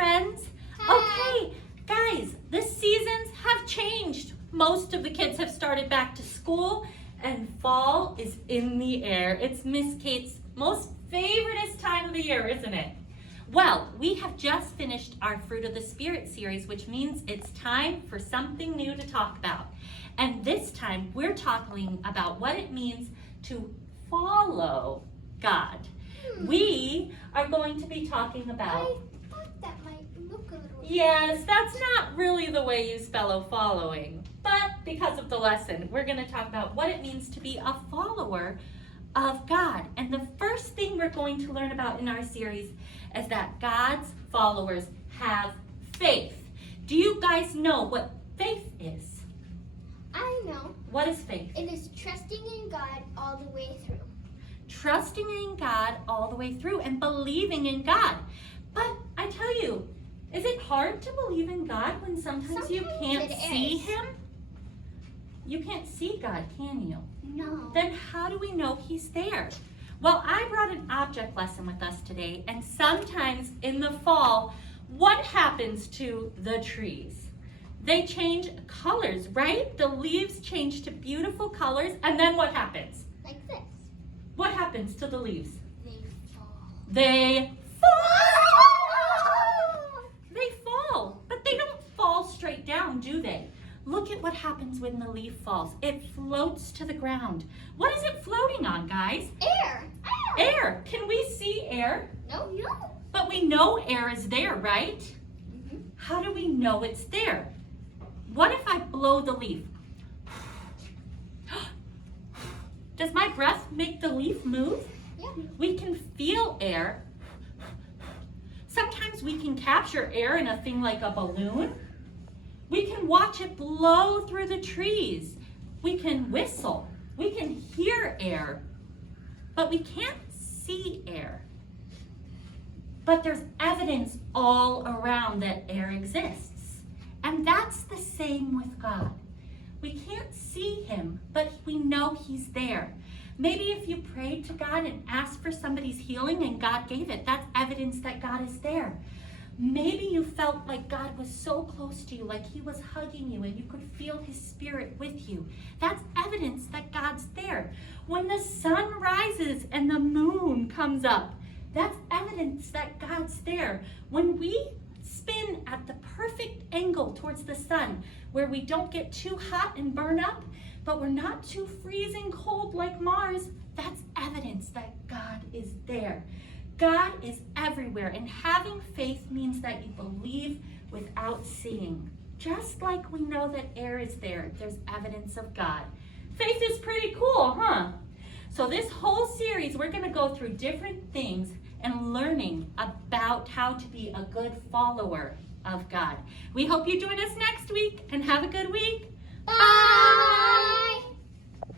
friends. Okay, guys, the seasons have changed. Most of the kids have started back to school and fall is in the air. It's Miss Cait's most favoriteest time of the year, isn't it? Well, we have just finished our Fruit of the Spirit series, which means it's time for something new to talk about. And this time we're talking about what it means to follow God. We are going to be talking about... I thought that might look a little... Yes, that's not really the way you spell following. But because of the lesson, we're going to talk about what it means to be a follower of God. And the first thing we're going to learn about in our series is that God's followers have faith. Do you guys know what faith is? I know. What is faith? It is trusting in God all the way through. Trusting in God all the way through and believing in God. But I tell you, is it hard to believe in God when sometimes you can't see Him? You can't see God, can you? No. Then how do we know He's there? Well, I brought an object lesson with us today, and sometimes in the fall, what happens to the trees? They change colors, right? The leaves change to beautiful colors, and then what happens? Like this. What happens to the leaves? They fall. They fall! They fall, but they don't fall straight down, do they? Look at what happens when the leaf falls. It floats to the ground. What is it floating on, guys? Air. Air. Can we see air? No. But we know air is there, right? Mm-hmm. How do we know it's there? What if I blow the leaf? Does my breath make the leaf move? Yeah. We can feel air. Sometimes we can capture air in a thing like a balloon. We can watch it blow through the trees. We can whistle. We can hear air. But we can't see air. But there's evidence all around that air exists. And that's the same with God. We can't see Him, but we know He's there. Maybe if you prayed to God and asked for somebody's healing and God gave it, that's evidence that God is there. Maybe you felt like God was so close to you, like He was hugging you and you could feel His Spirit with you. That's evidence that God's there. When the sun rises and the moon comes up, that's evidence that God's there. When we spin at the perfect angle towards the sun, where we don't get too hot and burn up, but we're not too freezing cold like Mars, that's evidence that God is there. God is everywhere, and having faith means that you believe without seeing. Just like we know that air is there, there's evidence of God. Faith is pretty cool, huh? So this whole series, we're going to go through different things and learning about how to be a good follower of God. We hope you join us next week, and have a good week. Bye!